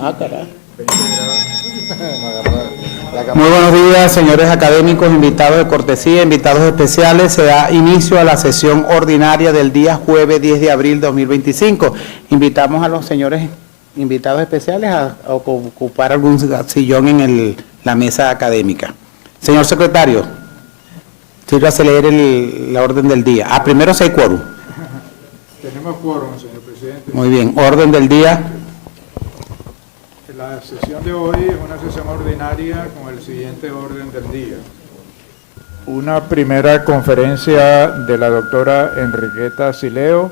Ah, caray. Muy buenos días, señores académicos, invitados de cortesía, invitados especiales. Se da inicio a la sesión ordinaria del día jueves 10 de abril de 2025. Invitamos a los señores invitados especiales a ocupar algún sillón en la mesa académica. Señor secretario, sírvase a leer la orden del día. Primero si hay quórum. Tenemos quórum, señor presidente. Muy bien, orden del día. La sesión de hoy es una sesión ordinaria con el siguiente orden del día. Una primera conferencia de la doctora Enriqueta Sileo,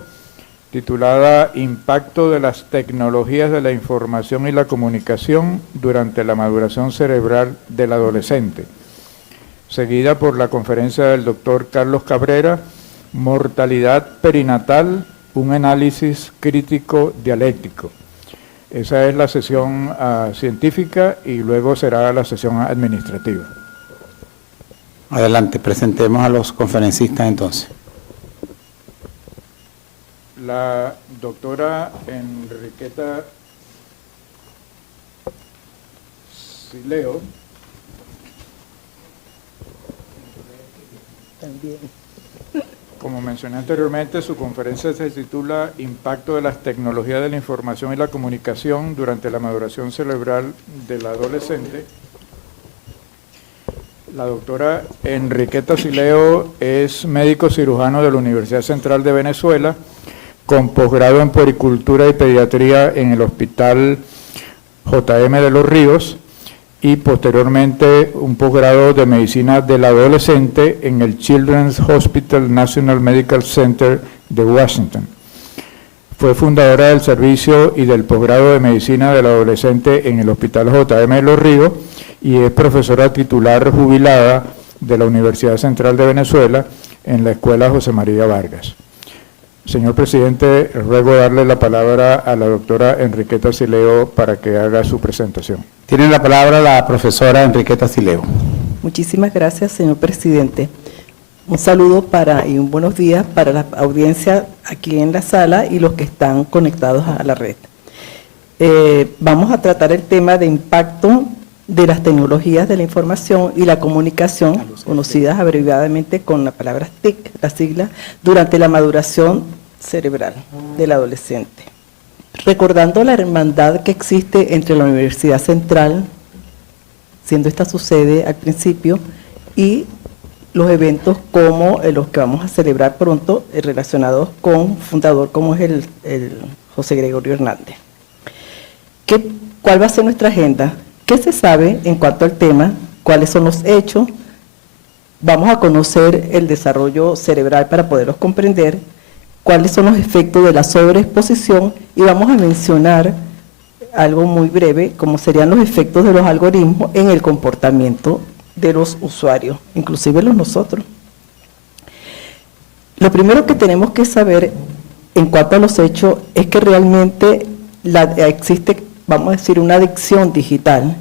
titulada Impacto de las tecnologías de la información y la comunicación durante la maduración cerebral del adolescente, seguida por la conferencia del doctor Carlos Cabrera, Mortalidad perinatal, un análisis crítico dialéctico. Esa es la sesión científica y luego será la sesión administrativa. Adelante, presentemos a los conferencistas entonces. La doctora Enriqueta Sileo. También. Como mencioné anteriormente, su conferencia se titula Impacto de las tecnologías de la información y la comunicación durante la maduración cerebral del adolescente. La doctora Enriqueta Sileo es médico cirujano de la Universidad Central de Venezuela, con posgrado en puericultura y pediatría en el Hospital J.M. de los Ríos, y posteriormente un posgrado de medicina del adolescente en el Children's Hospital National Medical Center de Washington. Fue fundadora del servicio y del posgrado de medicina del adolescente en el Hospital J.M. de los Ríos y es profesora titular jubilada de la Universidad Central de Venezuela en la Escuela José María Vargas. Señor presidente, ruego darle la palabra a la doctora Enriqueta Sileo para que haga su presentación. Tiene la palabra la profesora Enriqueta Sileo. Muchísimas gracias, señor presidente. Un saludo y un buenos días para la audiencia aquí en la sala y los que están conectados a la red. Vamos a tratar el tema de impacto de las tecnologías de la información y la comunicación, conocidas abreviadamente con la palabra TIC, la sigla, durante la maduración cerebral del adolescente. Recordando la hermandad que existe entre la Universidad Central, siendo esta su sede al principio, y los eventos como los que vamos a celebrar pronto, relacionados con fundador como es el José Gregorio Hernández. ¿Cuál va a ser nuestra agenda? ¿Qué se sabe en cuanto al tema? ¿Cuáles son los hechos? Vamos a conocer el desarrollo cerebral para poderlos comprender, cuáles son los efectos de la sobreexposición y vamos a mencionar algo muy breve, como serían los efectos de los algoritmos en el comportamiento de los usuarios, inclusive los nosotros. Lo primero que tenemos que saber en cuanto a los hechos es que realmente existe, vamos a decir, una adicción digital,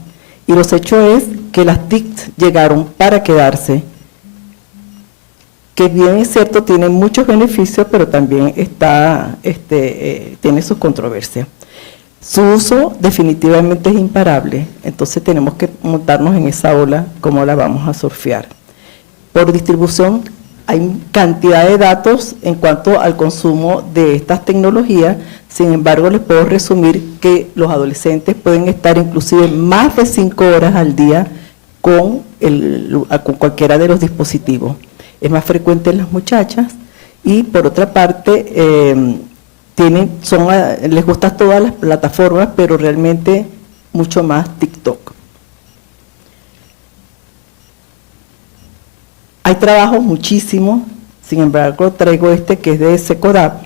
y los hechos es que las TIC llegaron para quedarse, que bien es cierto, tienen muchos beneficios, pero también tiene sus controversias. Su uso definitivamente es imparable, entonces tenemos que montarnos en esa ola, cómo la vamos a surfear. Por distribución, hay cantidad de datos en cuanto al consumo de estas tecnologías, sin embargo les puedo resumir que los adolescentes pueden estar inclusive más de 5 horas al día con cualquiera de los dispositivos. Es más frecuente en las muchachas y por otra parte les gustan todas las plataformas, pero realmente mucho más TikTok. Hay trabajos muchísimos, sin embargo traigo que es de SECODAP,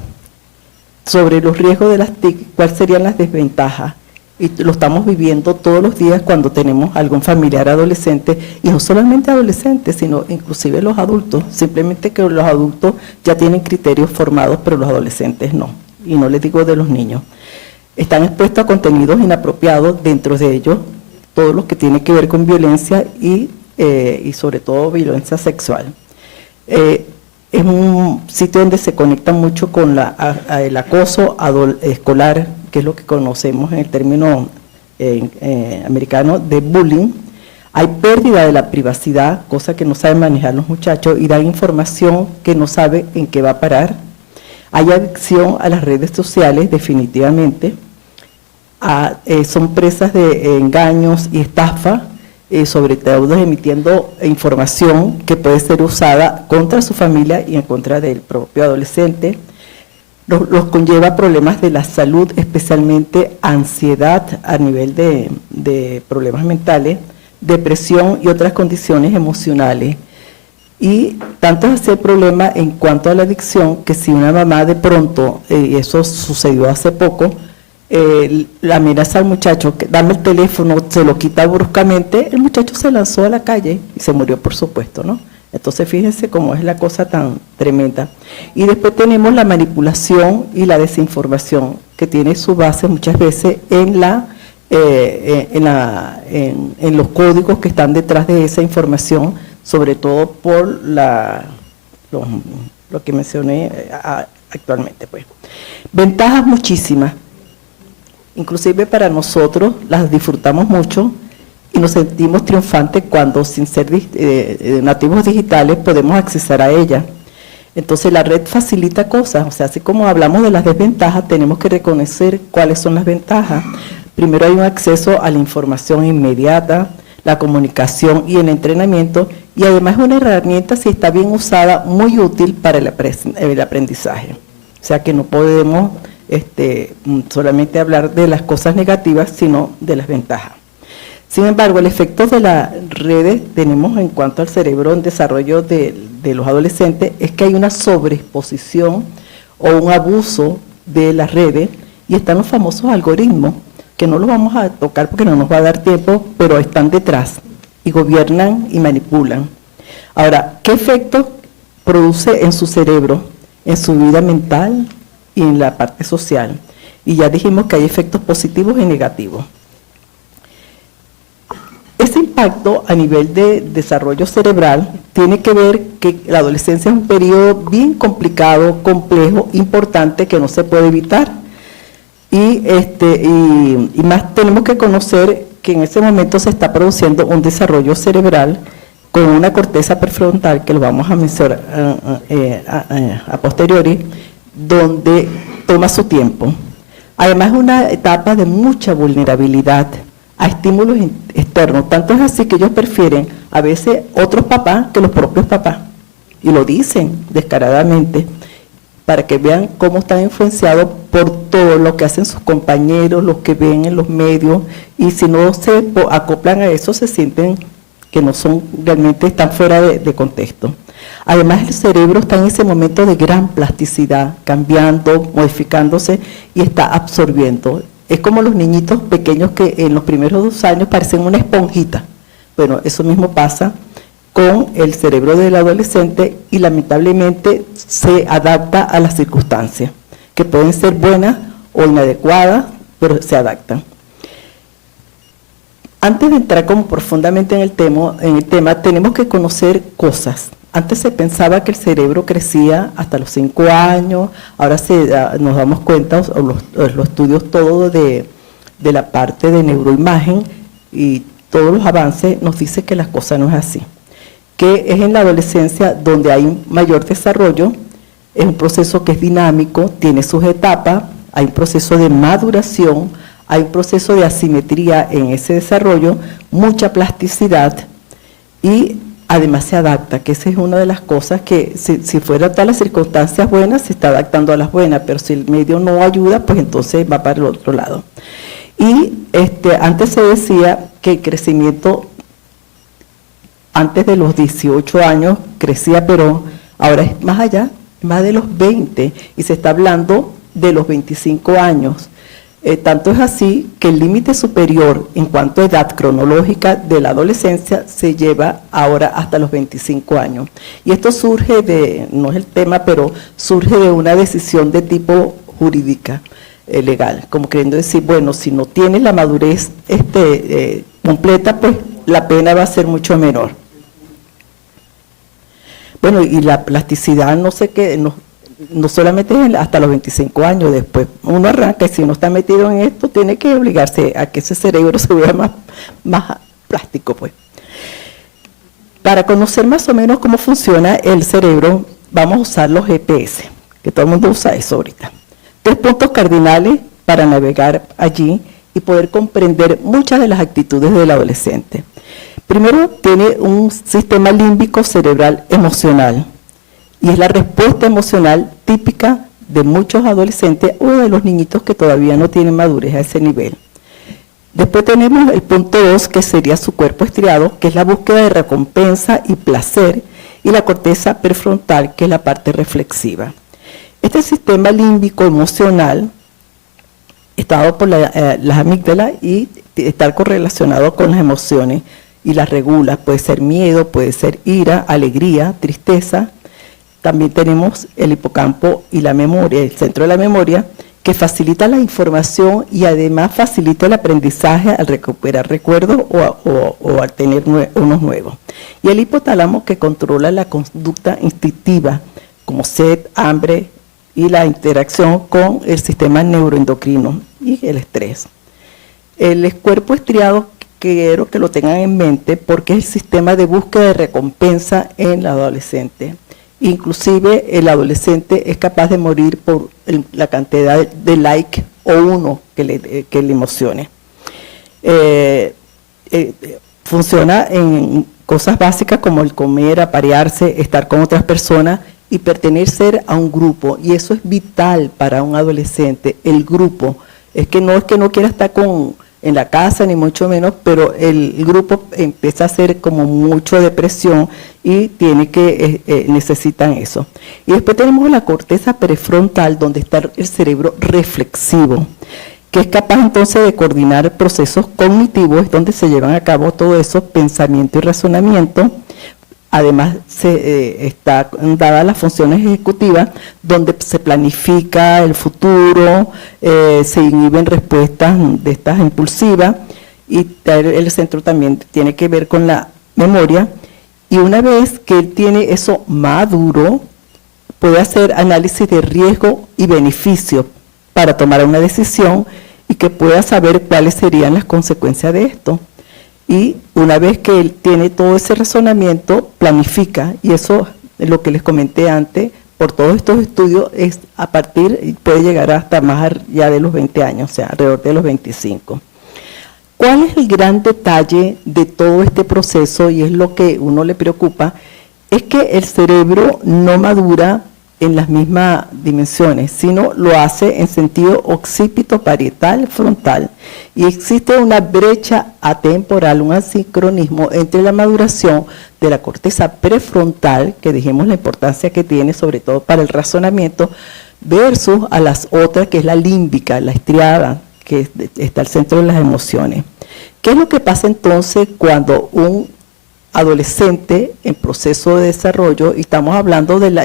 sobre los riesgos de las TIC, cuáles serían las desventajas. Y lo estamos viviendo todos los días cuando tenemos algún familiar adolescente, y no solamente adolescentes, sino inclusive los adultos, simplemente que los adultos ya tienen criterios formados, pero los adolescentes no, y no les digo de los niños. Están expuestos a contenidos inapropiados, dentro de ellos todo lo que tiene que ver con violencia y sobre todo violencia sexual. Es un sitio donde se conecta mucho con el acoso escolar, que es lo que conocemos en el término americano de bullying. Hay pérdida de la privacidad, cosa que no saben manejar los muchachos, y dan información que no saben en qué va a parar. Hay adicción a las redes sociales, definitivamente. Son presas de engaños y estafa, sobre todo emitiendo información que puede ser usada contra su familia y en contra del propio adolescente. Los conlleva problemas de la salud, especialmente ansiedad a nivel de problemas mentales, depresión y otras condiciones emocionales. Y tanto es así el problema en cuanto a la adicción, que si una mamá de pronto, y eso sucedió hace poco, la amenaza al muchacho, que dame el teléfono, se lo quita bruscamente, el muchacho se lanzó a la calle y se murió, por supuesto, ¿no? Entonces fíjense cómo es la cosa tan tremenda. Y después tenemos la manipulación y la desinformación, que tiene su base muchas veces en los códigos que están detrás de esa información, sobre todo por lo que mencioné actualmente, pues. Ventajas muchísimas, inclusive para nosotros las disfrutamos mucho y nos sentimos triunfantes cuando, sin ser nativos digitales, podemos acceder a ella. Entonces la red facilita cosas, o sea, así como hablamos de las desventajas, tenemos que reconocer cuáles son las ventajas. Primero hay un acceso a la información inmediata, la comunicación y el entrenamiento, y además es una herramienta, si está bien usada, muy útil para el aprendizaje. O sea que no podemos solamente hablar de las cosas negativas, sino de las ventajas. Sin embargo, el efecto de las redes tenemos en cuanto al cerebro en desarrollo de los adolescentes es que hay una sobreexposición o un abuso de las redes, y están los famosos algoritmos, que no los vamos a tocar porque no nos va a dar tiempo, pero están detrás y gobiernan y manipulan. Ahora, ¿qué efecto produce en su cerebro, en su vida mental y en la parte social? Y ya dijimos que hay efectos positivos y negativos. Ese impacto a nivel de desarrollo cerebral tiene que ver que la adolescencia es un periodo bien complicado, complejo, importante, que no se puede evitar. Y más tenemos que conocer que en ese momento se está produciendo un desarrollo cerebral con una corteza prefrontal, que lo vamos a mencionar a posteriori, donde toma su tiempo. Además es una etapa de mucha vulnerabilidad a estímulos externos, tanto es así que ellos prefieren a veces otros papás que los propios papás, y lo dicen descaradamente, para que vean cómo están influenciados por todo lo que hacen sus compañeros, los que ven en los medios, y si no se acoplan a eso, se sienten que no son, realmente están fuera de contexto. Además, el cerebro está en ese momento de gran plasticidad, cambiando, modificándose y está absorbiendo. Es como los niñitos pequeños que en los primeros 2 años parecen una esponjita. Bueno, eso mismo pasa con el cerebro del adolescente y lamentablemente se adapta a las circunstancias, que pueden ser buenas o inadecuadas, pero se adaptan. Antes de entrar como profundamente en el tema, tenemos que conocer cosas. Antes se pensaba que el cerebro crecía hasta los 5 años, ahora nos damos cuenta, los estudios todos de la parte de neuroimagen y todos los avances nos dicen que las cosas no es así. Que es en la adolescencia donde hay un mayor desarrollo, es un proceso que es dinámico, tiene sus etapas, hay un proceso de maduración, hay un proceso de asimetría en ese desarrollo, mucha plasticidad y además se adapta, que esa es una de las cosas que si fuera todas las circunstancias buenas, se está adaptando a las buenas, pero si el medio no ayuda, pues entonces va para el otro lado. Y antes se decía que el crecimiento antes de los 18 años crecía, pero ahora es más allá, más de los 20, y se está hablando de los 25 años. Tanto es así que el límite superior en cuanto a edad cronológica de la adolescencia se lleva ahora hasta los 25 años. Y esto surge no es el tema, pero surge de una decisión de tipo jurídica, legal, como queriendo decir, bueno, si no tienes la madurez completa, pues la pena va a ser mucho menor. Bueno, y la plasticidad, no sé qué, no solamente hasta los 25 años, después uno arranca y si uno está metido en esto, tiene que obligarse a que ese cerebro se vea más plástico, pues. Para conocer más o menos cómo funciona el cerebro, vamos a usar los GPS, que todo el mundo usa eso ahorita. 3 puntos cardinales para navegar allí y poder comprender muchas de las actitudes del adolescente. Primero, tiene un sistema límbico cerebral emocional, y es la respuesta emocional típica de muchos adolescentes o de los niñitos que todavía no tienen madurez a ese nivel. Después tenemos el punto 2, que sería su cuerpo estriado, que es la búsqueda de recompensa y placer, y la corteza prefrontal, que es la parte reflexiva. Este sistema límbico emocional está dado por las amígdalas y está correlacionado con las emociones y las regula. Puede ser miedo, puede ser ira, alegría, tristeza. También tenemos el hipocampo y la memoria, el centro de la memoria, que facilita la información y además facilita el aprendizaje al recuperar recuerdos o al tener unos nuevos. Y el hipotálamo, que controla la conducta instintiva, como sed, hambre y la interacción con el sistema neuroendocrino y el estrés. El cuerpo estriado, quiero que lo tengan en mente porque es el sistema de búsqueda de recompensa en el adolescente. Inclusive el adolescente es capaz de morir por la cantidad de like o uno que le emocione. Funciona en cosas básicas como el comer, aparearse, estar con otras personas y pertenecer a un grupo. Y eso es vital para un adolescente, el grupo. Es que no quiera estar en la casa, ni mucho menos, pero el grupo empieza a hacer como mucho depresión y necesitan eso. Y después tenemos la corteza prefrontal, donde está el cerebro reflexivo, que es capaz entonces de coordinar procesos cognitivos, donde se llevan a cabo todo eso, pensamiento y razonamiento. Además, está dadas las funciones ejecutivas, donde se planifica el futuro, se inhiben respuestas de estas impulsivas, y el centro también tiene que ver con la memoria. Y una vez que él tiene eso maduro, puede hacer análisis de riesgo y beneficio para tomar una decisión y que pueda saber cuáles serían las consecuencias de esto. Y una vez que él tiene todo ese razonamiento, planifica, y eso es lo que les comenté antes, por todos estos estudios, es puede llegar hasta más allá de los 20 años, o sea, alrededor de los 25. ¿Cuál es el gran detalle de todo este proceso? Y es lo que uno le preocupa, es que el cerebro no madura en las mismas dimensiones, sino lo hace en sentido occipito parietal frontal. Y existe una brecha atemporal, un asincronismo entre la maduración de la corteza prefrontal, que dijimos la importancia que tiene, sobre todo para el razonamiento, versus a las otras, que es la límbica, la estriada, que está al centro de las emociones. ¿Qué es lo que pasa entonces cuando un adolescente en proceso de desarrollo, y estamos hablando del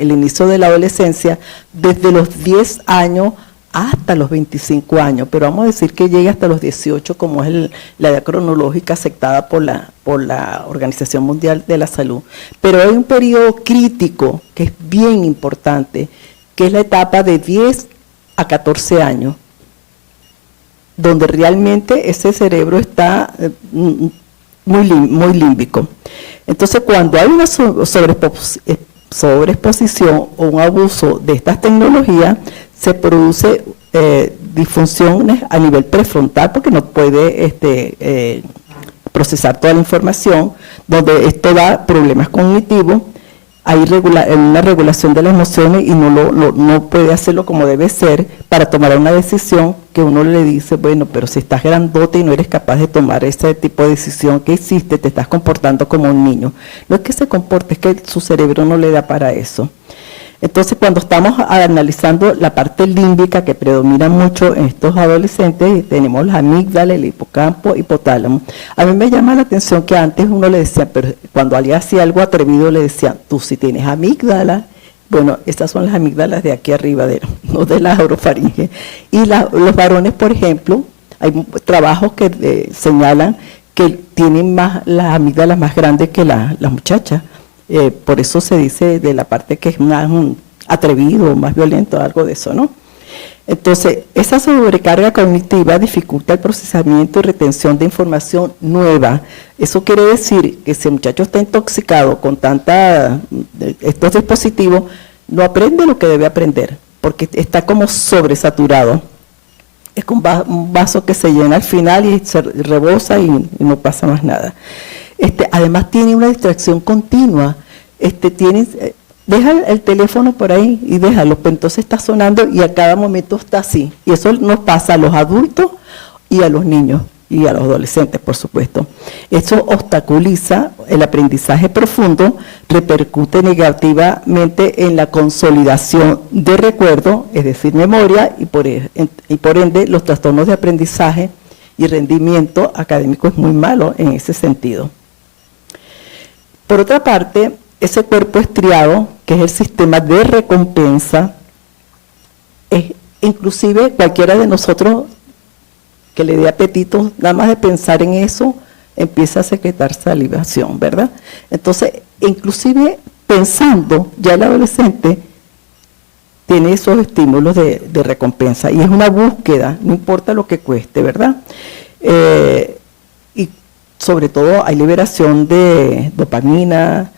inicio de la adolescencia, desde los 10 años hasta los 25 años, pero vamos a decir que llegue hasta los 18, como es la edad cronológica aceptada por la Organización Mundial de la Salud. Pero hay un periodo crítico que es bien importante, que es la etapa de 10 a 14 años, donde realmente ese cerebro está muy límbico. Entonces, cuando hay una sobreexposición o un abuso de estas tecnologías, se produce disfunciones a nivel prefrontal, porque no puede procesar toda la información, donde esto da problemas cognitivos. Hay una regulación de las emociones y no puede hacerlo como debe ser para tomar una decisión que uno le dice, bueno, pero si estás grandote y no eres capaz de tomar ese tipo de decisión que hiciste, te estás comportando como un niño. No es que se comporte, es que su cerebro no le da para eso. Entonces, cuando estamos analizando la parte límbica que predomina mucho en estos adolescentes, tenemos la amígdala, el hipocampo, hipotálamo. A mí me llama la atención que antes uno le decía, pero cuando alguien hacía algo atrevido le decían, tú si tienes amígdala, bueno, estas son las amígdalas de aquí arriba, no de la orofaringe. Y los varones, por ejemplo, hay trabajos que señalan que tienen las amígdalas más grandes que las muchachas. Por eso se dice de la parte que es más atrevido, más violento, algo de eso, ¿no? Entonces, esa sobrecarga cognitiva dificulta el procesamiento y retención de información nueva. Eso quiere decir que si el muchacho está intoxicado con estos dispositivos, no aprende lo que debe aprender, porque está como sobresaturado. Es como un vaso que se llena al final y se rebosa y no pasa más nada. Además tiene una distracción continua. Deja el teléfono por ahí y déjalo, pues entonces está sonando y a cada momento está así. Y eso nos pasa a los adultos y a los niños y a los adolescentes, por supuesto. Eso obstaculiza el aprendizaje profundo, repercute negativamente en la consolidación de recuerdo, es decir, memoria, y por ende los trastornos de aprendizaje y rendimiento académico es muy malo en ese sentido. Por otra parte, ese cuerpo estriado, que es el sistema de recompensa, inclusive cualquiera de nosotros que le dé apetito, nada más de pensar en eso, empieza a secretar salivación, ¿verdad? Entonces, inclusive pensando, ya el adolescente tiene esos estímulos de recompensa, y es una búsqueda, no importa lo que cueste, ¿verdad? Y sobre todo hay liberación de dopamina,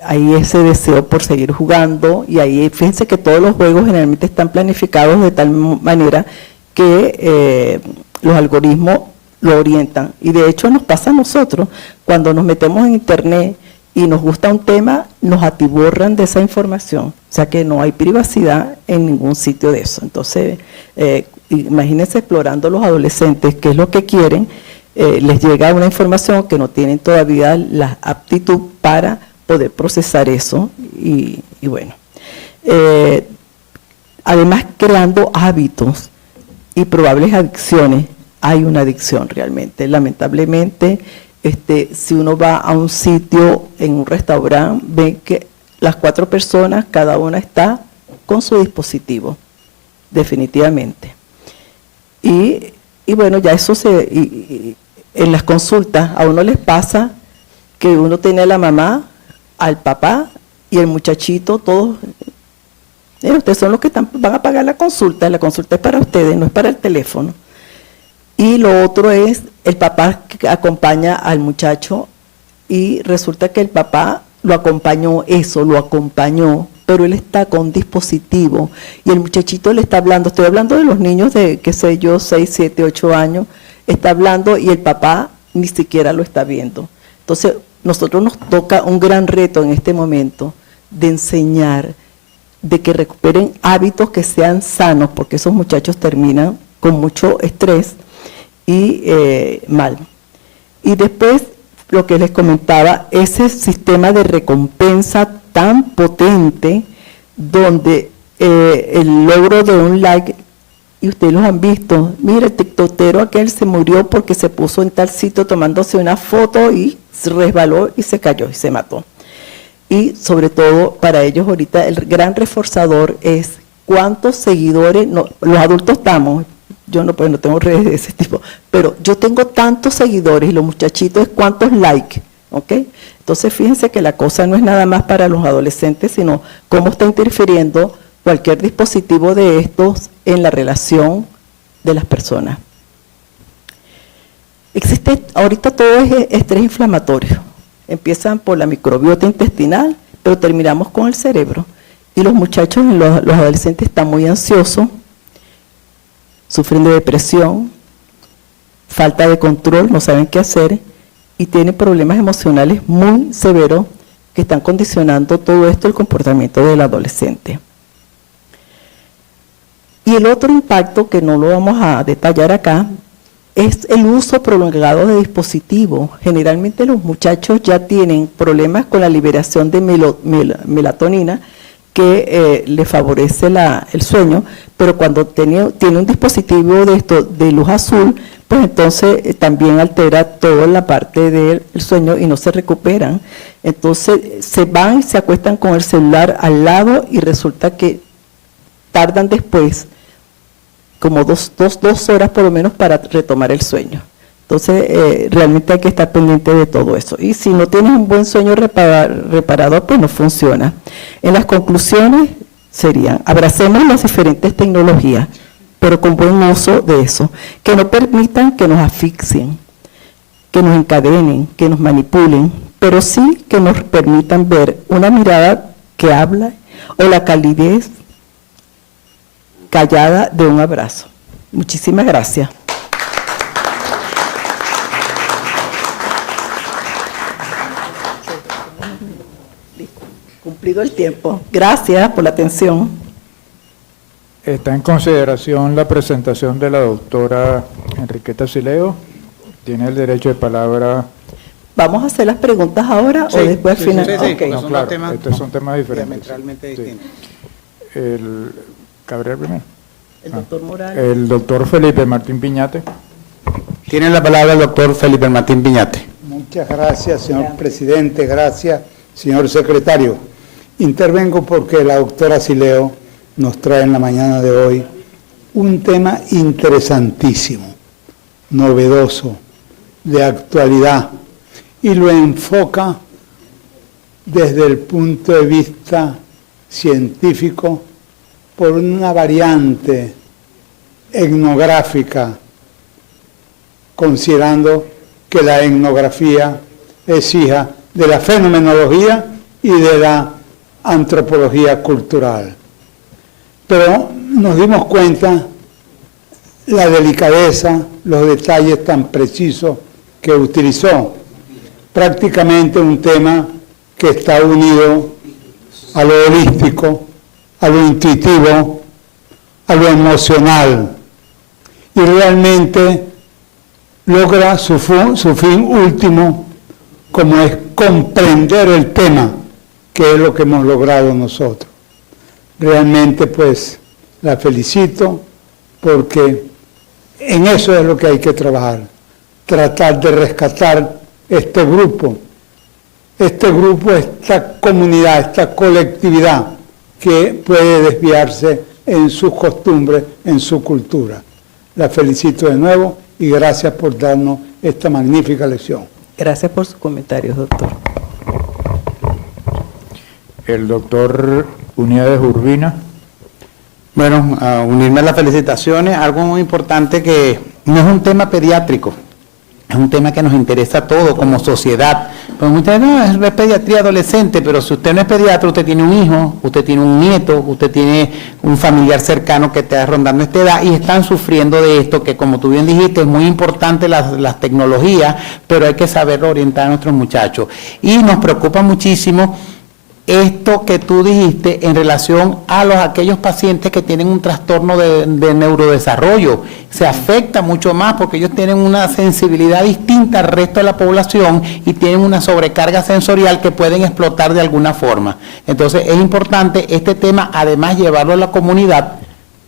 hay ese deseo por seguir jugando, y ahí fíjense que todos los juegos generalmente están planificados de tal manera que los algoritmos lo orientan, y de hecho nos pasa a nosotros, cuando nos metemos en internet y nos gusta un tema, nos atiborran de esa información, o sea que no hay privacidad en ningún sitio de eso. Entonces, imagínense explorando los adolescentes qué es lo que quieren, les llega una información que no tienen todavía la aptitud para poder procesar eso, y bueno. Además, creando hábitos y probables adicciones. Hay una adicción realmente, lamentablemente. Si uno va a un sitio, en un restaurante, ve que las 4 personas, cada una está con su dispositivo, definitivamente. Y bueno, ya eso en las consultas a uno les pasa que uno tiene a la mamá, al papá y el muchachito, todos, ustedes son los que van a pagar la consulta es para ustedes, no es para el teléfono. Y lo otro es el papá que acompaña al muchacho, y resulta que el papá lo acompañó, pero él está con dispositivo, y el muchachito le está hablando, estoy hablando de los niños de, qué sé yo, 6, 7, 8 años, está hablando y el papá ni siquiera lo está viendo. Entonces, nosotros nos toca un gran reto en este momento de enseñar, de que recuperen hábitos que sean sanos, porque esos muchachos terminan con mucho estrés y mal. Y después, lo que les comentaba, ese sistema de recompensa tan potente, donde el logro de un like, y ustedes los han visto, mira, el tiktokero aquel se murió porque se puso en tal sitio tomándose una foto y se resbaló y se cayó y se mató. Y sobre todo para ellos ahorita el gran reforzador es cuántos seguidores, los adultos estamos, yo no tengo redes de ese tipo, pero yo tengo tantos seguidores, y los muchachitos es cuántos likes, ¿ok? Entonces fíjense que la cosa no es nada más para los adolescentes, sino cómo está interfiriendo cualquier dispositivo de estos en la relación de las personas. Ahorita todo es estrés inflamatorio. Empiezan por la microbiota intestinal, pero terminamos con el cerebro. Y los muchachos, los adolescentes están muy ansiosos, sufren de depresión, falta de control, no saben qué hacer, y tienen problemas emocionales muy severos que están condicionando todo esto, el comportamiento del adolescente. Y el otro impacto, que no lo vamos a detallar acá, es el uso prolongado de dispositivos. Generalmente los muchachos ya tienen problemas con la liberación de melatonina, que le favorece el sueño, pero cuando tiene un dispositivo de luz azul, pues entonces también altera toda la parte del sueño y no se recuperan. Entonces se van y se acuestan con el celular al lado, y resulta que tardan después como dos horas por lo menos para retomar el sueño. Entonces, realmente hay que estar pendiente de todo eso. Y si no tienes un buen sueño reparador, pues no funciona. En las conclusiones serían, abracemos las diferentes tecnologías, pero con buen uso de eso, que no permitan que nos asfixien, que nos encadenen, que nos manipulen, pero sí que nos permitan ver una mirada que habla o la calidez callada de un abrazo. Muchísimas gracias. Cumplido el tiempo. Gracias por la atención. Está en consideración la presentación de la doctora Enriqueta Sileo. Tiene el derecho de palabra. ¿Vamos a hacer las preguntas ahora o después al final? Sí, Ok. porque No, son claro, dos temas estos son temas diferentes. diametralmente Sí. distintos. El Cabrera primero. El doctor Morales. El doctor Felipe Martín Piñate. Tiene la palabra el doctor Felipe Martín Piñate. Muchas gracias, señor presidente. Gracias, señor secretario. Intervengo porque la doctora Sileo nos trae en la mañana de hoy un tema interesantísimo, novedoso, de actualidad, y lo enfoca desde el punto de vista científico por una variante etnográfica, considerando que la etnografía es hija de la fenomenología y de la antropología cultural. Pero nos dimos cuenta la delicadeza, los detalles tan precisos que utilizó. Prácticamente un tema que está unido a lo holístico, a lo intuitivo, a lo emocional, y realmente logra su fin último, como es comprender el tema, que es lo que hemos logrado nosotros. Realmente, pues, la felicito, porque en eso es lo que hay que trabajar, tratar de rescatar este grupo, esta comunidad, esta colectividad que puede desviarse en sus costumbres, en su cultura. La felicito de nuevo y gracias por darnos esta magnífica lección. Gracias por sus comentarios, doctor. El doctor Unidades Urbina. Bueno, a unirme a las felicitaciones, algo muy importante que no es un tema pediátrico, es un tema que nos interesa a todos como sociedad. Pues muchas veces no es pediatría adolescente, pero si usted no es pediatra, usted tiene un hijo, usted tiene un nieto, usted tiene un familiar cercano que está rondando esta edad y están sufriendo de esto, que como tú bien dijiste, es muy importante las tecnologías, pero hay que saber orientar a nuestros muchachos. Y nos preocupa muchísimo esto que tú dijiste en relación a aquellos pacientes que tienen un trastorno de neurodesarrollo. Se afecta mucho más porque ellos tienen una sensibilidad distinta al resto de la población y tienen una sobrecarga sensorial que pueden explotar de alguna forma. Entonces es importante este tema, además, llevarlo a la comunidad,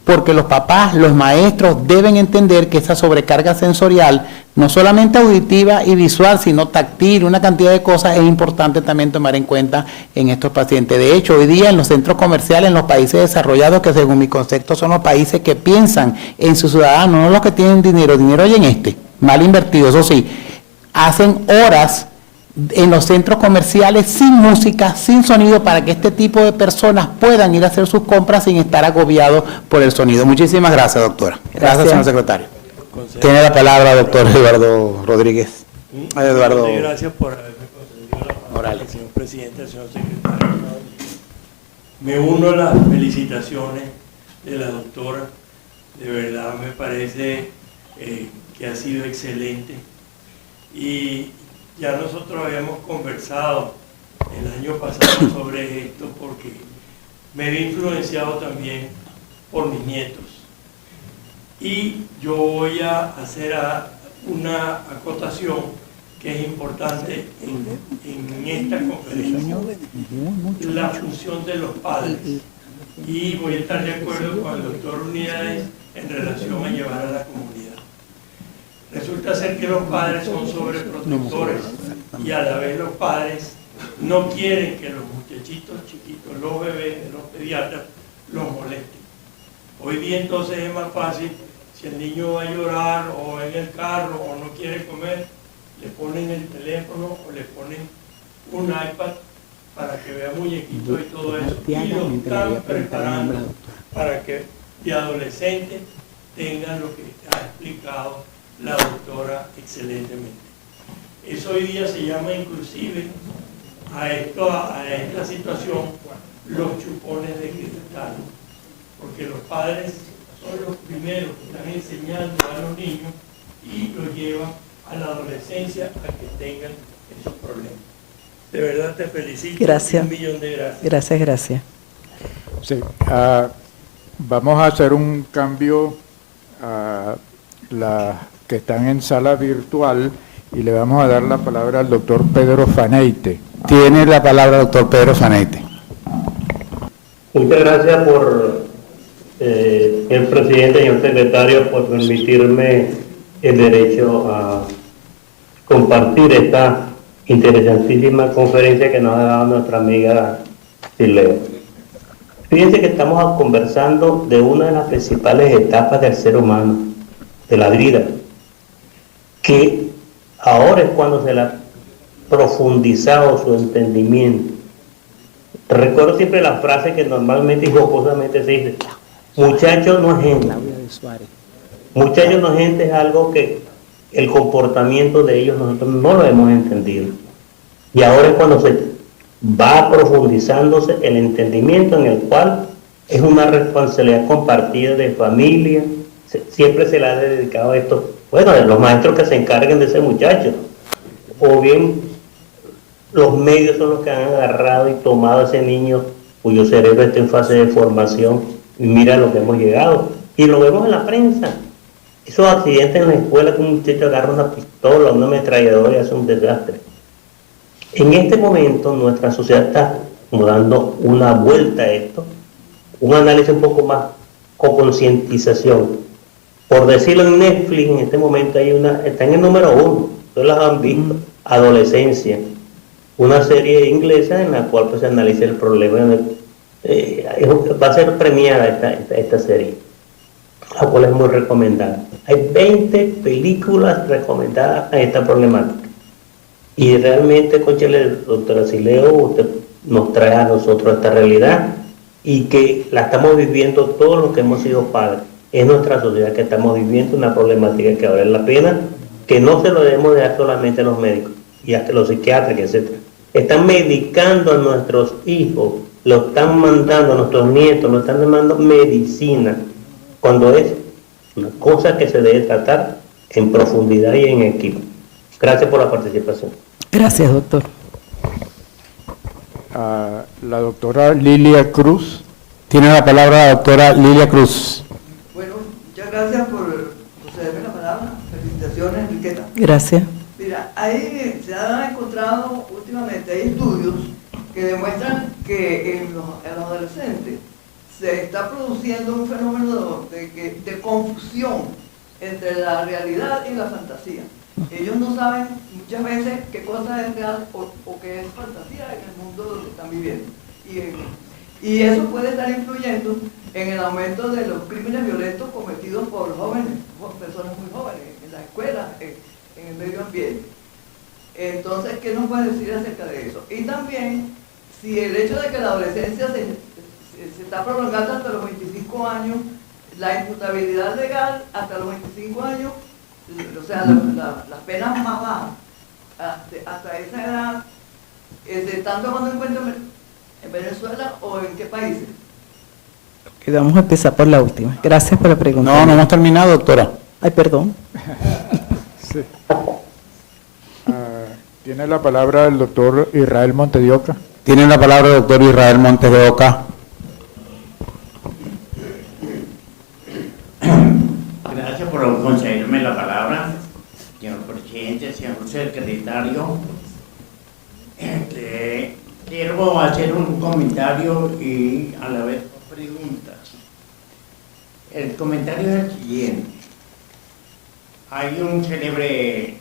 porque los papás, los maestros deben entender que esa sobrecarga sensorial, no solamente auditiva y visual, sino táctil, una cantidad de cosas, es importante también tomar en cuenta en estos pacientes. De hecho, hoy día en los centros comerciales, en los países desarrollados, que según mi concepto son los países que piensan en sus ciudadanos, no los que tienen dinero hay en mal invertido, eso sí, hacen horas en los centros comerciales sin música, sin sonido, para que este tipo de personas puedan ir a hacer sus compras sin estar agobiados por el sonido. Muchísimas gracias, doctora. Gracias, señor secretario. Tiene la palabra, doctor Eduardo Rodríguez. Eduardo. Gracias por haberme concedido la palabra, señor presidente, señor secretario. Me uno a las felicitaciones de la doctora. De verdad me parece que ha sido excelente. Y ya nosotros habíamos conversado el año pasado sobre esto, porque me he influenciado también por mis nietos. Y yo voy a hacer una acotación que es importante en esta conferencia: la función de los padres. Y voy a estar de acuerdo con el doctor Unidades en relación a llevar a la comunidad. Resulta ser que los padres son sobreprotectores y a la vez los padres no quieren que los muchachitos chiquitos, los bebés, los pediatras, los molesten. Hoy día entonces es más fácil Si el niño va a llorar o en el carro o no quiere comer, le ponen el teléfono o le ponen un iPad para que vea muñequitos y todo eso. Y lo están preparando para que de adolescentes tengan lo que ha explicado la doctora excelentemente. Eso hoy día se llama inclusive a esta situación los chupones de cristal, porque los padres son los primeros que están enseñando a los niños y los llevan a la adolescencia a que tengan esos problemas. De verdad te felicito. Gracias. 1.000.000 de gracias. Gracias, gracias. Sí, vamos a hacer un cambio a las que están en sala virtual y le vamos a dar la palabra al doctor Pedro Faneite. Tiene la palabra el doctor Pedro Faneite. Muchas gracias por el presidente y el secretario por permitirme el derecho a compartir esta interesantísima conferencia que nos ha dado nuestra amiga Sileo. Fíjense que estamos conversando de una de las principales etapas del ser humano, de la vida, que ahora es cuando se le ha profundizado su entendimiento. Recuerdo siempre la frase que normalmente y jocosamente se dice: muchacho no es gente. Muchachos no es gente, es algo que el comportamiento de ellos nosotros no lo hemos entendido. Y ahora es cuando se va profundizándose el entendimiento, en el cual es una responsabilidad compartida de familia. Siempre se le ha dedicado a esto, bueno, de los maestros que se encarguen de ese muchacho, o bien los medios son los que han agarrado y tomado a ese niño cuyo cerebro está en fase de formación, y mira lo que hemos llegado, y lo vemos en la prensa. Esos accidentes en la escuela, que un muchacho agarra una pistola, una ametralladora y hace un desastre. En este momento nuestra sociedad está como dando una vuelta a esto, un análisis un poco más con concientización. Por decirlo, en Netflix en este momento está en el número 1, ustedes las han visto, Adolescencia, una serie inglesa en la cual pues se analiza el problema, va a ser premiada esta serie, la cual es muy recomendada. Hay 20 películas recomendadas a esta problemática. Y realmente, conchale, doctora Sileo, usted nos trae a nosotros esta realidad y que la estamos viviendo todos los que hemos sido padres. Es nuestra sociedad que estamos viviendo una problemática que vale la pena, que no se lo debemos dejar solamente a los médicos y hasta los psiquiatras, etc. Están medicando a nuestros hijos, lo están mandando a nuestros nietos, lo están demandando medicina, cuando es una cosa que se debe tratar en profundidad y en equipo. Gracias por la participación. Gracias, doctor. La doctora Lilia Cruz. Tiene la palabra la doctora Lilia Cruz. Bueno, muchas gracias por concederme la palabra. Felicitaciones, Enriqueta. Gracias. Mira, ahí se han encontrado últimamente, hay estudios que demuestran que en los adolescentes se está produciendo un fenómeno de confusión entre la realidad y la fantasía. Ellos no saben muchas veces qué cosa es real o qué es fantasía en el mundo donde están viviendo. Y eso puede estar influyendo en el aumento de los crímenes violentos cometidos por jóvenes, personas muy jóvenes, en la escuela, en el medio ambiente. Entonces, ¿qué nos puede decir acerca de eso? Y también, si el hecho de que la adolescencia se está prolongando hasta los 25 años, la imputabilidad legal hasta los 25 años, o sea, las penas más bajas, hasta esa edad, ¿se están tomando en cuenta en Venezuela o en qué países? Vamos a empezar por la última. Gracias por la pregunta. No hemos terminado, doctora. Ay, perdón. Sí. Tiene la palabra el doctor Israel Montes de Oca. Tiene la palabra el doctor Israel Montes de Oca. Gracias por concederme la palabra, señor presidente, señor secretario. Quiero hacer un comentario y a la vez preguntas. El comentario es el siguiente. Hay un célebre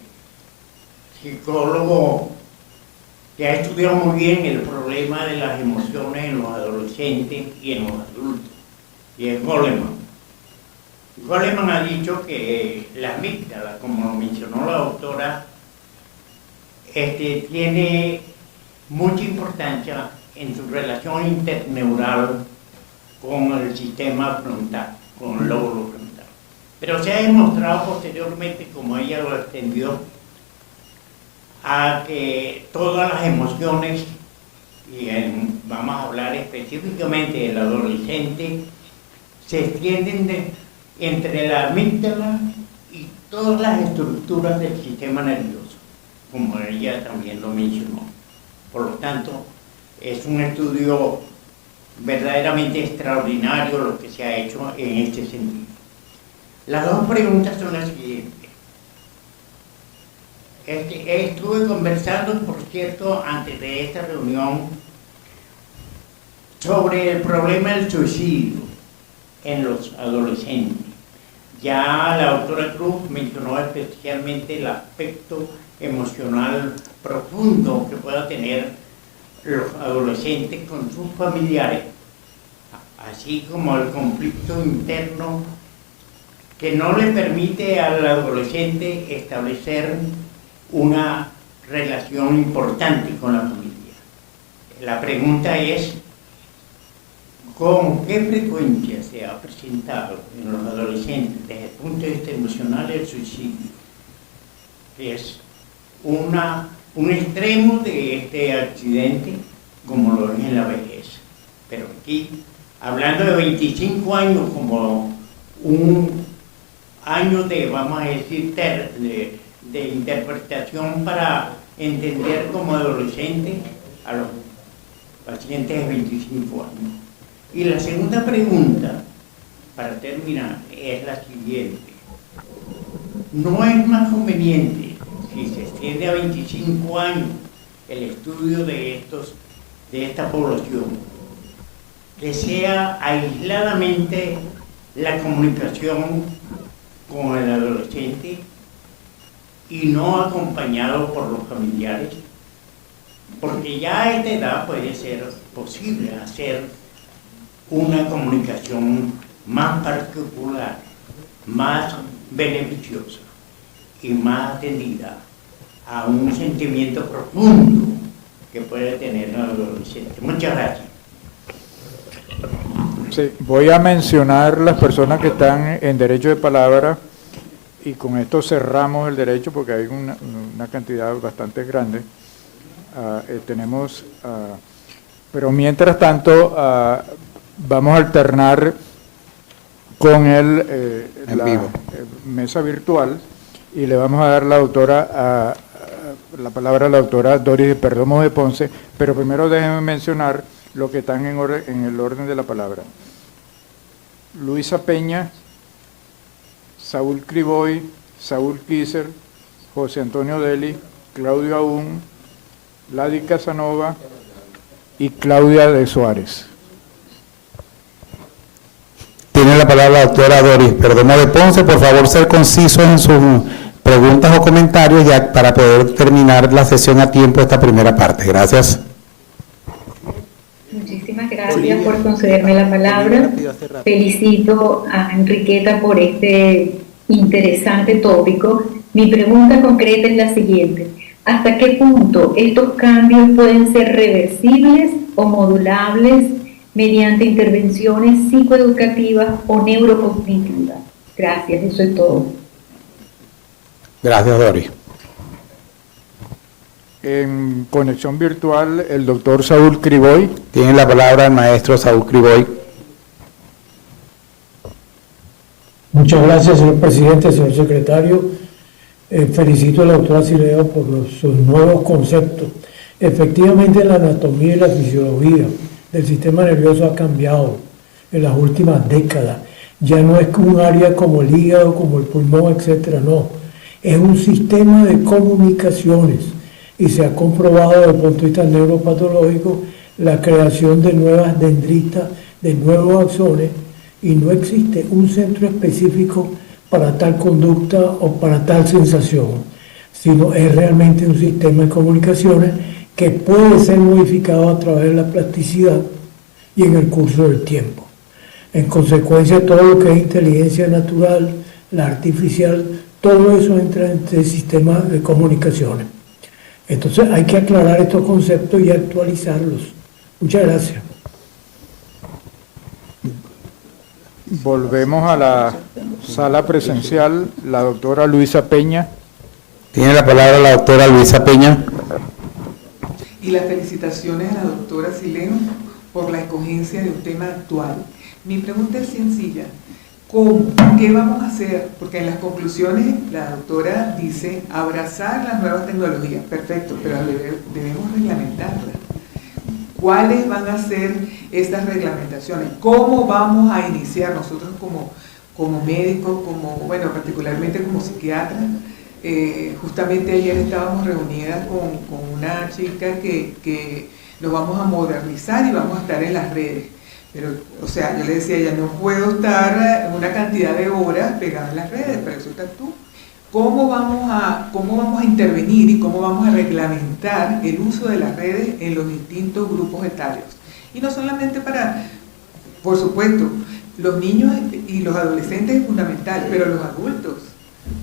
psicólogo que ha estudiado muy bien el problema de las emociones en los adolescentes y en los adultos, y es Goleman. Goleman ha dicho que la amígdala, como lo mencionó la doctora, tiene mucha importancia en su relación interneural con el sistema frontal, con el lóbulo frontal. Pero se ha demostrado posteriormente, como ella lo extendió, a que todas las emociones, y vamos a hablar específicamente del adolescente, se extienden entre la amígdala y todas las estructuras del sistema nervioso, como ella también lo mencionó. Por lo tanto, es un estudio verdaderamente extraordinario lo que se ha hecho en este sentido. Las dos preguntas son las siguientes. Estuve conversando, por cierto, antes de esta reunión, sobre el problema del suicidio en los adolescentes. Ya la doctora Cruz mencionó especialmente el aspecto emocional profundo que pueda tener los adolescentes con sus familiares, así como el conflicto interno que no le permite al adolescente establecer una relación importante con la familia. La pregunta es, ¿con qué frecuencia se ha presentado en los adolescentes desde el punto de vista emocional el suicidio? Es un extremo de este accidente, como lo es en la vejez. Pero aquí, hablando de 25 años como un año de, vamos a decir, de interpretación para entender como adolescente a los pacientes de 25 años. Y la segunda pregunta, para terminar, es la siguiente. ¿No es más conveniente, si se extiende a 25 años, el estudio de esta población, que sea aisladamente la comunicación con el adolescente y no acompañado por los familiares? Porque ya a esta edad puede ser posible hacer una comunicación más particular, más beneficiosa y más atendida a un sentimiento profundo que puede tener el adolescente. Muchas gracias. Sí, voy a mencionar las personas que están en derecho de palabra y con esto cerramos el derecho porque hay una cantidad bastante grande. Pero mientras tanto vamos a alternar con la mesa virtual y le vamos a dar la palabra a la doctora Doris Perdomo de Ponce, pero primero déjenme mencionar lo que están en el orden de la palabra. Luisa Peña, Saúl Criboy, Saúl Kisser, José Antonio Deli, Claudio Aún, Ladi Casanova y Claudia de Suárez. Tiene la palabra la doctora Doris Perdomo de Ponce. Por favor, ser concisos en sus preguntas o comentarios ya para poder terminar la sesión a tiempo de esta primera parte. Gracias. Muchísimas gracias por concederme la palabra. Felicito a Enriqueta por este interesante tópico. Mi pregunta concreta es la siguiente. ¿Hasta qué punto estos cambios pueden ser reversibles o modulables mediante intervenciones psicoeducativas o neurocognitivas? Gracias, eso es todo. Gracias, Doris. En conexión virtual, el doctor Saúl Criboy. Tiene la palabra el maestro Saúl Criboy. Muchas gracias, señor presidente, señor secretario. Felicito a la doctora Sileo por sus nuevos conceptos. Efectivamente, la anatomía y la fisiología del sistema nervioso ha cambiado en las últimas décadas. Ya no es un área como el hígado, como el pulmón, etcétera, no. Es un sistema de comunicaciones y se ha comprobado desde el punto de vista neuropatológico la creación de nuevas dendritas, de nuevos axones, y no existe un centro específico para tal conducta o para tal sensación, sino es realmente un sistema de comunicaciones que puede ser modificado a través de la plasticidad y en el curso del tiempo. En consecuencia, todo lo que es inteligencia natural, la artificial, todo eso entra en el sistema de comunicaciones. Entonces hay que aclarar estos conceptos y actualizarlos. Muchas gracias. Volvemos a la sala presencial. La doctora Luisa Peña. Tiene la palabra la doctora Luisa Peña. Y las felicitaciones a la doctora Sileo por la escogencia de un tema actual. Mi pregunta es sencilla. ¿Cómo? ¿Qué vamos a hacer? Porque en las conclusiones la doctora dice abrazar las nuevas tecnologías. Perfecto, pero debemos reglamentarlas. ¿Cuáles van a ser estas reglamentaciones? ¿Cómo vamos a iniciar nosotros como médicos, bueno, particularmente como psiquiatras? Justamente ayer estábamos reunidas con una chica que nos vamos a modernizar y vamos a estar en las redes. Pero, o sea, yo le decía a ella, no puedo estar una cantidad de horas pegada en las redes, pero eso estás tú. ¿Cómo vamos a intervenir y cómo vamos a reglamentar el uso de las redes en los distintos grupos etarios? Y no solamente por supuesto, los niños y los adolescentes es fundamental, pero los adultos.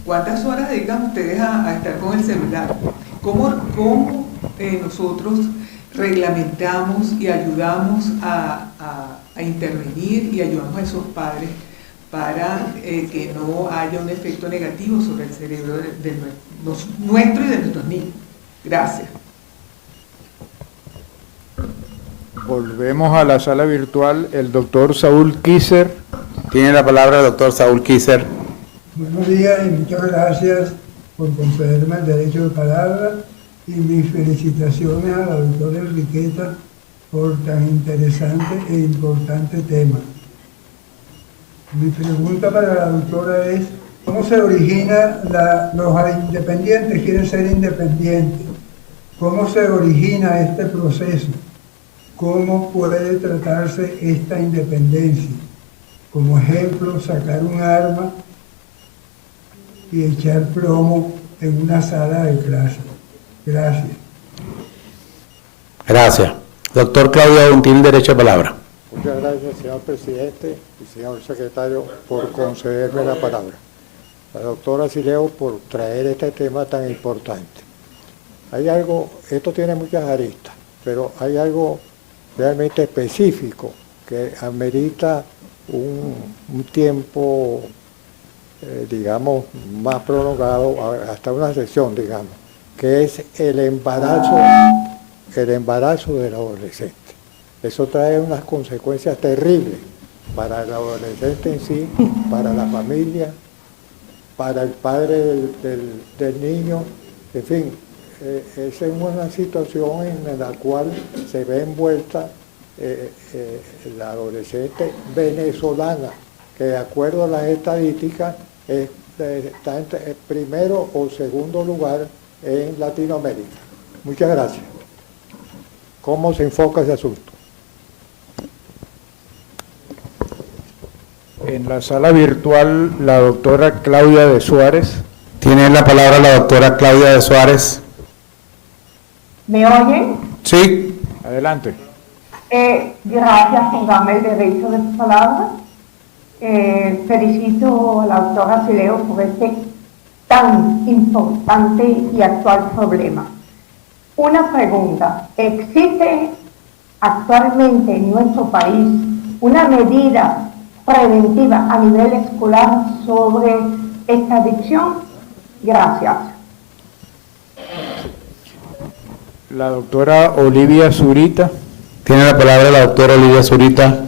¿Cuántas horas dedican ustedes a estar con el celular? ¿Cómo nosotros reglamentamos y ayudamos a intervenir y ayudamos a esos padres para que no haya un efecto negativo sobre el cerebro de nuestro y de nuestros niños? Gracias. Volvemos a la sala virtual. El doctor Saúl Kisser. Tiene la palabra el doctor Saúl Kisser. Buenos días y muchas gracias por concederme el derecho de palabra y mis felicitaciones a la doctora Enriqueta por tan interesante e importante tema. Mi pregunta para la doctora es, ¿cómo se origina los independientes quieren ser independientes? ¿Cómo se origina este proceso? ¿Cómo puede tratarse esta independencia? Como ejemplo, sacar un arma y echar plomo en una sala de clase. Gracias. Gracias. Doctor Claudio Aún, tiene derecho a palabra. Muchas gracias, señor presidente y señor secretario, por concederme la palabra. La doctora Sileo por traer este tema tan importante. Hay algo, esto tiene muchas aristas, pero hay algo realmente específico que amerita un tiempo, digamos, más prolongado, hasta una sesión, digamos, que es el embarazo del adolescente. Eso trae unas consecuencias terribles para el adolescente en sí, para la familia, para el padre del niño, en fin, es una situación en la cual se ve envuelta la adolescente venezolana, que de acuerdo a las estadísticas está en primero o segundo lugar en Latinoamérica. Muchas gracias. ¿Cómo se enfoca ese asunto? En la sala virtual, la doctora Claudia de Suárez. Tiene la palabra la doctora Claudia de Suárez. ¿Me oyen? Sí. Adelante. Gracias por darme el derecho de palabra. Felicito a la doctora Sileo por este tan importante y actual problema. Una pregunta. ¿Existe actualmente en nuestro país una medida preventiva a nivel escolar sobre esta adicción? Gracias. La doctora Olivia Zurita. Tiene la palabra la doctora Olivia Zurita.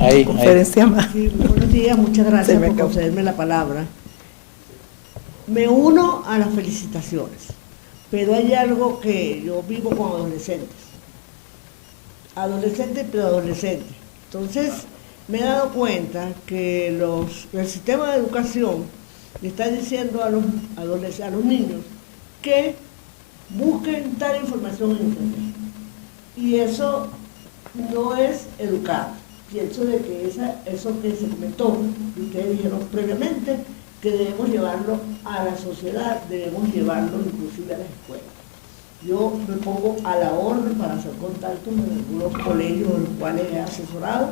Ahí. Conferencia más. Sí, buenos días, muchas gracias por concederme la palabra. Me uno a las felicitaciones, pero hay algo que yo vivo con adolescentes pero adolescentes. Entonces, me he dado cuenta que el sistema de educación le está diciendo a los niños que busquen tal información en internet. Y eso no es educar. Pienso de que eso que se comentó, que ustedes dijeron previamente, que debemos llevarlo a la sociedad, debemos llevarlo inclusive a las escuelas. Yo me pongo a la orden para hacer contacto con algunos colegios en los cuales he asesorado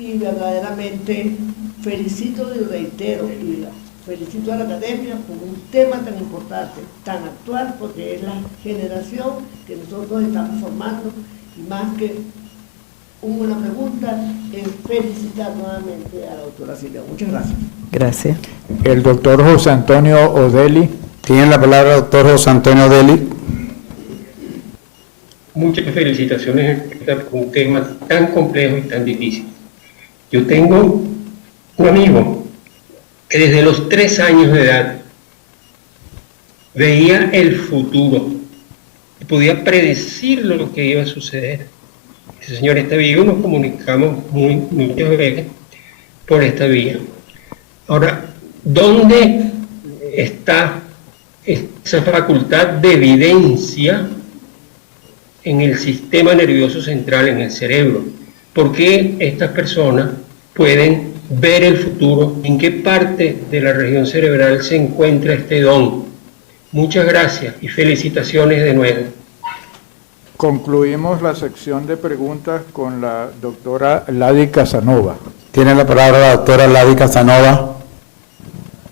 y verdaderamente felicito y reitero y felicito a la academia por un tema tan importante, tan actual, porque es la generación que nosotros estamos formando, y más que una pregunta, es felicitar nuevamente a la doctora Sileo. Muchas gracias. Gracias. El doctor José Antonio Odeli. Tiene la palabra el doctor José Antonio Odeli. Muchas felicitaciones por un tema tan complejo y tan difícil. Yo tengo un amigo que desde los 3 años de edad veía el futuro y podía predecir lo que iba a suceder. Ese señor está vivo, nos comunicamos muchas veces por esta vía. Ahora, ¿dónde está esa facultad de evidencia en el sistema nervioso central, en el cerebro? ¿Por qué estas personas pueden ver el futuro? ¿En qué parte de la región cerebral se encuentra este don? Muchas gracias y felicitaciones de nuevo. Concluimos la sección de preguntas con la doctora Lady Casanova. Tiene la palabra la doctora Lady Casanova.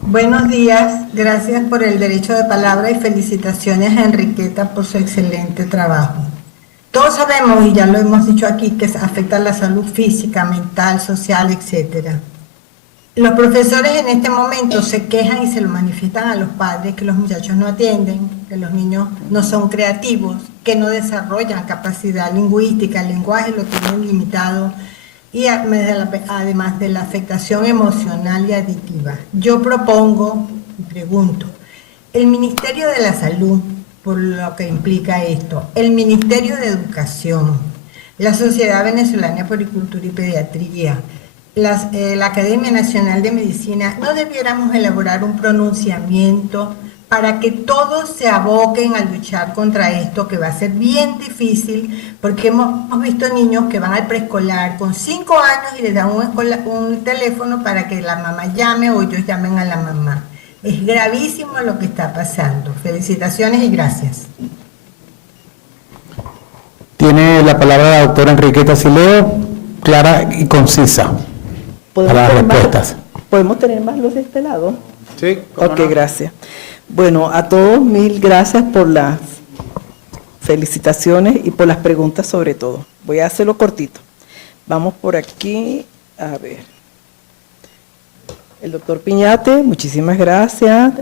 Buenos días, gracias por el derecho de palabra y felicitaciones a Enriqueta por su excelente trabajo. Todos sabemos, y ya lo hemos dicho aquí, que afecta a la salud física, mental, social, etc. Los profesores en este momento se quejan y se lo manifiestan a los padres que los muchachos no atienden, que los niños no son creativos, que no desarrollan capacidad lingüística, el lenguaje lo tienen limitado, y además de la afectación emocional y aditiva. Yo propongo y pregunto, el Ministerio de la Salud, por lo que implica esto, el Ministerio de Educación, la Sociedad Venezolana de Puericultura y Pediatría, la Academia Nacional de Medicina, ¿no debiéramos elaborar un pronunciamiento para que todos se aboquen a luchar contra esto, que va a ser bien difícil, porque hemos visto niños que van al preescolar con 5 años y les dan un teléfono para que la mamá llame o ellos llamen a la mamá? Es gravísimo lo que está pasando. Felicitaciones y gracias. Tiene la palabra la doctora Enriqueta Sileo, clara y concisa para las respuestas. ¿Podemos tener más luz de este lado? Sí. Ok, gracias. Bueno, a todos mil gracias por las felicitaciones y por las preguntas sobre todo. Voy a hacerlo cortito. Vamos por aquí, a ver. El doctor Piñate, muchísimas gracias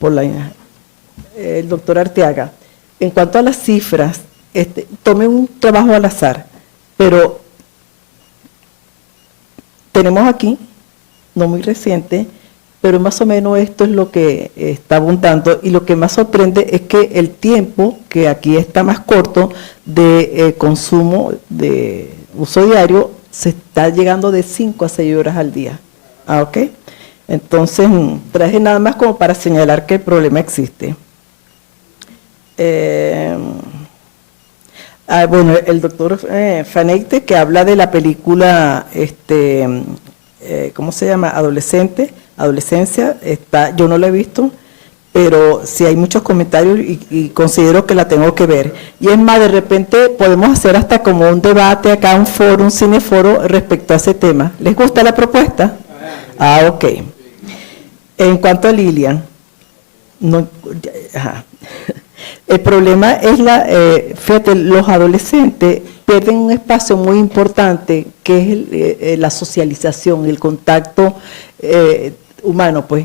por el doctor Arteaga. En cuanto a las cifras, tomé un trabajo al azar, pero tenemos aquí, no muy reciente, pero más o menos esto es lo que está abundando, y lo que más sorprende es que el tiempo, que aquí está más corto, de consumo de uso diario, se está llegando de 5 a 6 horas al día. ¿Ok? Entonces, traje nada más como para señalar que el problema existe. Bueno, el doctor Faneite, que habla de la película, ¿cómo se llama? Adolescencia, yo no la he visto, pero sí hay muchos comentarios y considero que la tengo que ver. Y es más, de repente podemos hacer hasta como un debate acá, un foro, un cineforo respecto a ese tema. ¿Les gusta la propuesta? Ok. En cuanto a Lilian, el problema es fíjate, los adolescentes pierden un espacio muy importante que es la socialización, el contacto humano, pues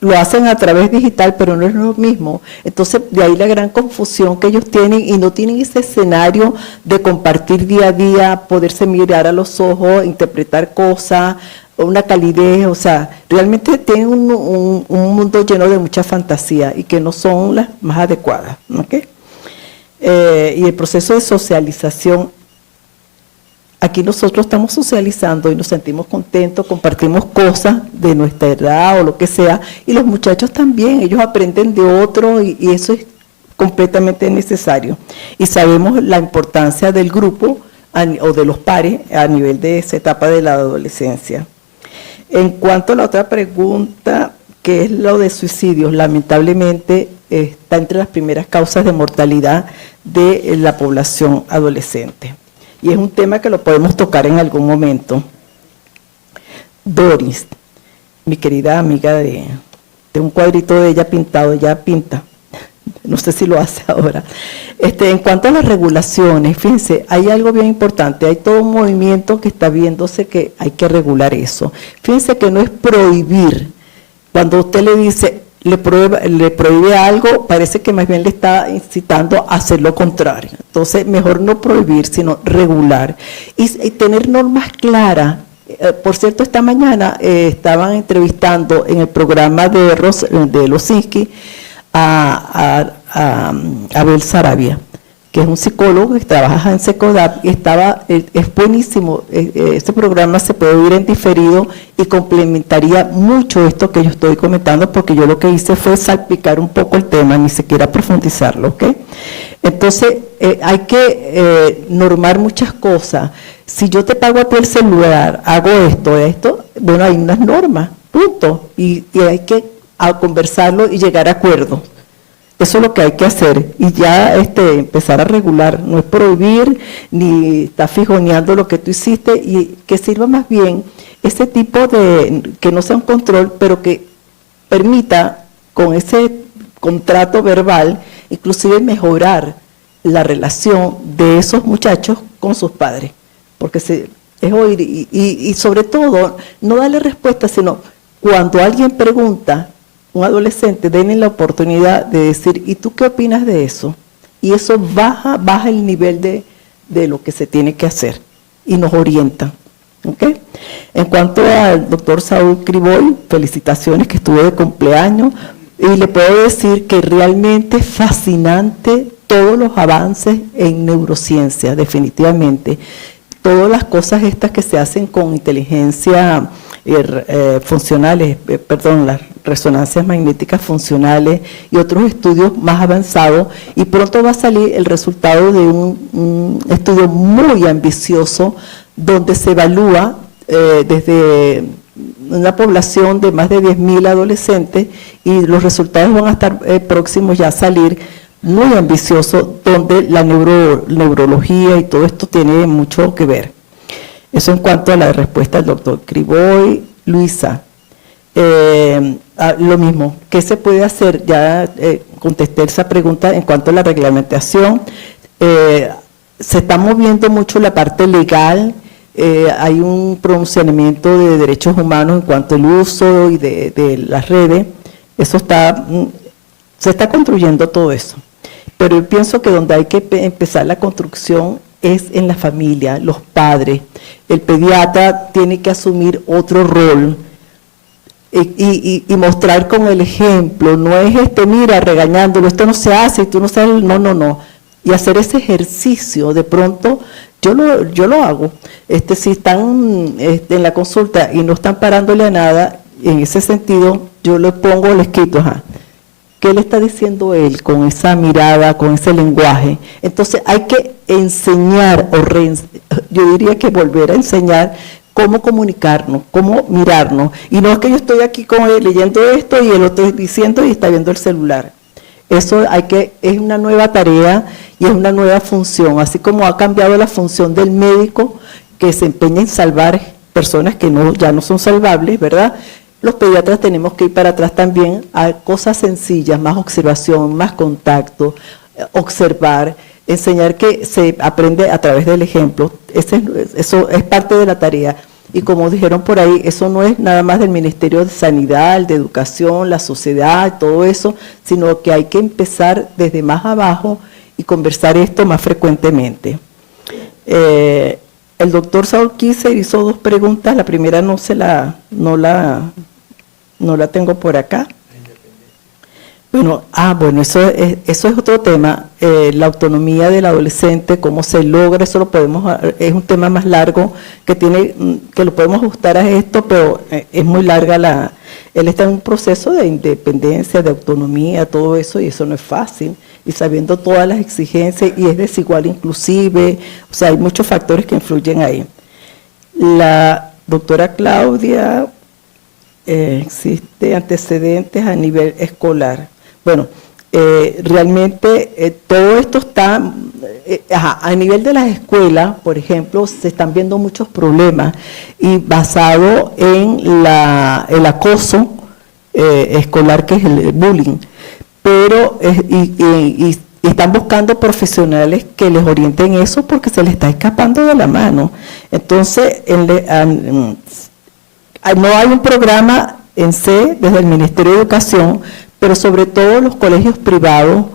lo hacen a través digital, pero no es lo mismo. Entonces, de ahí la gran confusión que ellos tienen, y no tienen ese escenario de compartir día a día, poderse mirar a los ojos, interpretar cosas, una calidez, o sea, realmente tienen un mundo lleno de mucha fantasía y que no son las más adecuadas, ¿ok? Y el proceso de socialización, aquí nosotros estamos socializando y nos sentimos contentos, compartimos cosas de nuestra edad o lo que sea, y los muchachos también, ellos aprenden de otros y eso es completamente necesario. Y sabemos la importancia del grupo o de los pares a nivel de esa etapa de la adolescencia. En cuanto a la otra pregunta, que es lo de suicidios, lamentablemente está entre las primeras causas de mortalidad de la población adolescente. y es un tema que lo podemos tocar en algún momento. Doris, mi querida amiga de un cuadrito de ella pintado, ella pinta, no sé si lo hace ahora. En cuanto a las regulaciones, fíjense, hay algo bien importante, hay todo un movimiento que está viéndose que hay que regular eso. Fíjense que no es prohibir, cuando usted le dice, le prohíbe algo, parece que más bien le está incitando a hacer lo contrario. Entonces, mejor no prohibir, sino regular y tener normas claras. Por cierto, esta mañana estaban entrevistando en el programa de Losinski a Abel Sarabia, que es un psicólogo que trabaja en Secodap, y es buenísimo. Este programa se puede oír en diferido y complementaría mucho esto que yo estoy comentando, porque yo lo que hice fue salpicar un poco el tema, ni siquiera profundizarlo, ¿ok? Entonces, hay que normar muchas cosas. Si yo te pago a ti el celular, hago esto, bueno, hay unas normas, punto, y hay que conversarlo y llegar a acuerdos. Eso es lo que hay que hacer, y ya empezar a regular, no es prohibir ni estar fijoneando lo que tú hiciste, y que sirva más bien ese tipo de, que no sea un control, pero que permita con ese contrato verbal, inclusive mejorar la relación de esos muchachos con sus padres, porque es oír, y sobre todo, no darle respuesta, sino cuando alguien pregunta, un adolescente, denle la oportunidad de decir, ¿y tú qué opinas de eso? Y eso baja el nivel de lo que se tiene que hacer y nos orienta. ¿Okay? En cuanto al doctor Saúl Criboy, felicitaciones, que estuvo de cumpleaños, y le puedo decir que realmente es fascinante todos los avances en neurociencia, definitivamente. Todas las cosas estas que se hacen con inteligencia funcionales, las resonancias magnéticas funcionales y otros estudios más avanzados, y pronto va a salir el resultado de un estudio muy ambicioso donde se evalúa desde una población de más de 10.000 adolescentes, y los resultados van a estar próximos ya a salir, muy ambicioso, donde la neurología y todo esto tiene mucho que ver. Eso en cuanto a la respuesta del doctor Criboy. Luisa, lo mismo, ¿qué se puede hacer? Ya contesté esa pregunta en cuanto a la reglamentación. Se está moviendo mucho la parte legal, hay un pronunciamiento de derechos humanos en cuanto al uso y de las redes. Eso se está construyendo todo eso. Pero yo pienso que donde hay que empezar la construcción es en la familia, los padres. El pediatra tiene que asumir otro rol y mostrar con el ejemplo. No es mira, regañándolo, esto no se hace y tú no sabes, no. Y hacer ese ejercicio, de pronto, yo lo hago. Si están en la consulta y no están parándole a nada, en ese sentido, yo le pongo el escrito, ¿qué le está diciendo él con esa mirada, con ese lenguaje? Entonces hay que enseñar, yo diría que volver a enseñar cómo comunicarnos, cómo mirarnos. Y no es que yo estoy aquí con él leyendo esto y él lo estoy diciendo y está viendo el celular. Eso es una nueva tarea y es una nueva función, así como ha cambiado la función del médico que se empeña en salvar personas que ya no son salvables, ¿verdad? Los pediatras tenemos que ir para atrás también a cosas sencillas, más observación, más contacto, observar, enseñar que se aprende a través del ejemplo. Eso es parte de la tarea. Y como dijeron por ahí, eso no es nada más del Ministerio de Sanidad, de Educación, la sociedad, todo eso, sino que hay que empezar desde más abajo y conversar esto más frecuentemente. El doctor Saúl Kisser hizo 2 preguntas, la primera no la tengo por acá. Bueno, eso es otro tema, la autonomía del adolescente, cómo se logra, eso es un tema más largo que lo podemos ajustar a esto, pero es muy larga él está en un proceso de independencia, de autonomía, todo eso, y eso no es fácil, y sabiendo todas las exigencias, y es desigual inclusive, o sea, hay muchos factores que influyen ahí. La doctora Claudia, existe antecedentes a nivel escolar. Bueno, realmente todo esto está, a nivel de las escuelas, por ejemplo, se están viendo muchos problemas y basado en el acoso escolar, que es el bullying, pero y están buscando profesionales que les orienten eso porque se les está escapando de la mano. Entonces, no hay un programa en sí desde el Ministerio de Educación, pero sobre todo los colegios privados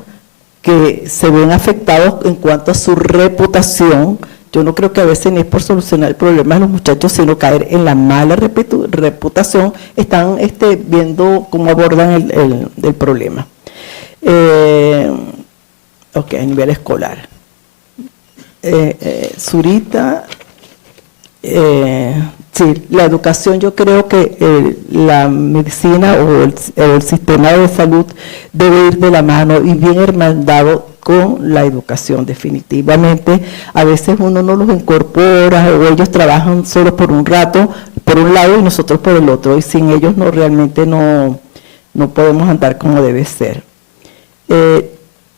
que se ven afectados en cuanto a su reputación. Yo no creo que a veces ni es por solucionar el problema de los muchachos, sino caer en la mala reputación. Están viendo cómo abordan el problema. Ok, a nivel escolar. Zurita, sí, la educación, yo creo que la medicina o el sistema de salud debe ir de la mano y bien hermandado con la educación, definitivamente. A veces uno no los incorpora o ellos trabajan solo por un rato, por un lado y nosotros por el otro, y sin ellos realmente no podemos andar como debe ser.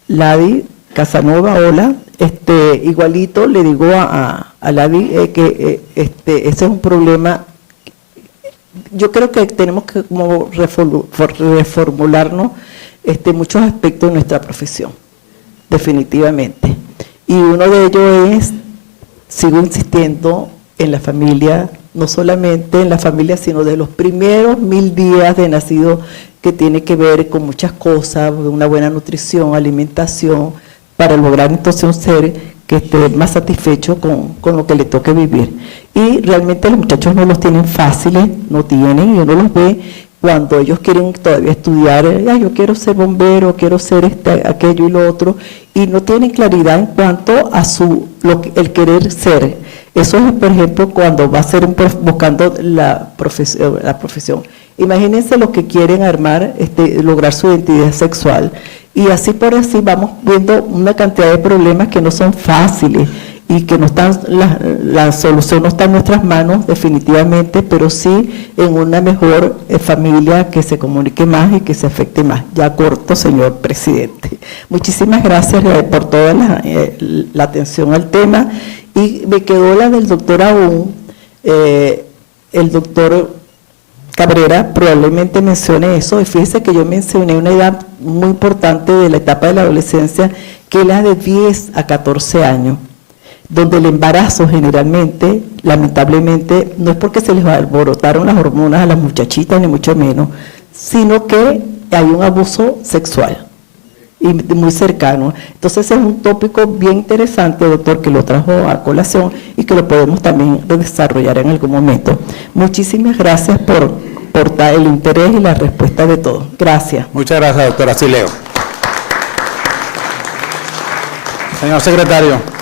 Ladi Casanova, hola. Igualito le digo a Ladi que ese es un problema. Yo creo que tenemos que como reformularnos muchos aspectos de nuestra profesión, definitivamente. Y uno de ellos es, sigo insistiendo, en la familia, no solamente en la familia, sino de los primeros 1000 días de nacido, que tiene que ver con muchas cosas, una buena nutrición, alimentación, para lograr entonces un ser que esté más satisfecho con lo que le toque vivir. Y realmente los muchachos no los tienen fáciles, no tienen, y uno los ve cuando ellos quieren todavía estudiar, yo quiero ser bombero, quiero ser aquello y lo otro, y no tienen claridad en cuanto a el querer ser. Eso es, por ejemplo, cuando va a ser buscando la profesión. Imagínense los que quieren armar, lograr su identidad sexual. Y así por así vamos viendo una cantidad de problemas que no son fáciles y que no están, la solución no está en nuestras manos definitivamente, pero sí en una mejor familia que se comunique más y que se afecte más. Ya corto, señor presidente. Muchísimas gracias por toda la atención al tema. Y me quedó la del doctor aún, el doctor Cabrera probablemente mencione eso, y fíjese que yo mencioné una edad muy importante de la etapa de la adolescencia, que es la de 10 a 14 años, donde el embarazo generalmente, lamentablemente, no es porque se les alborotaron las hormonas a las muchachitas, ni mucho menos, sino que hay un abuso sexual y muy cercano. Entonces es un tópico bien interesante, doctor, que lo trajo a colación y que lo podemos también desarrollar en algún momento. Muchísimas gracias por el interés y la respuesta de todos. Gracias. Muchas gracias, doctora Sileo. Señor secretario.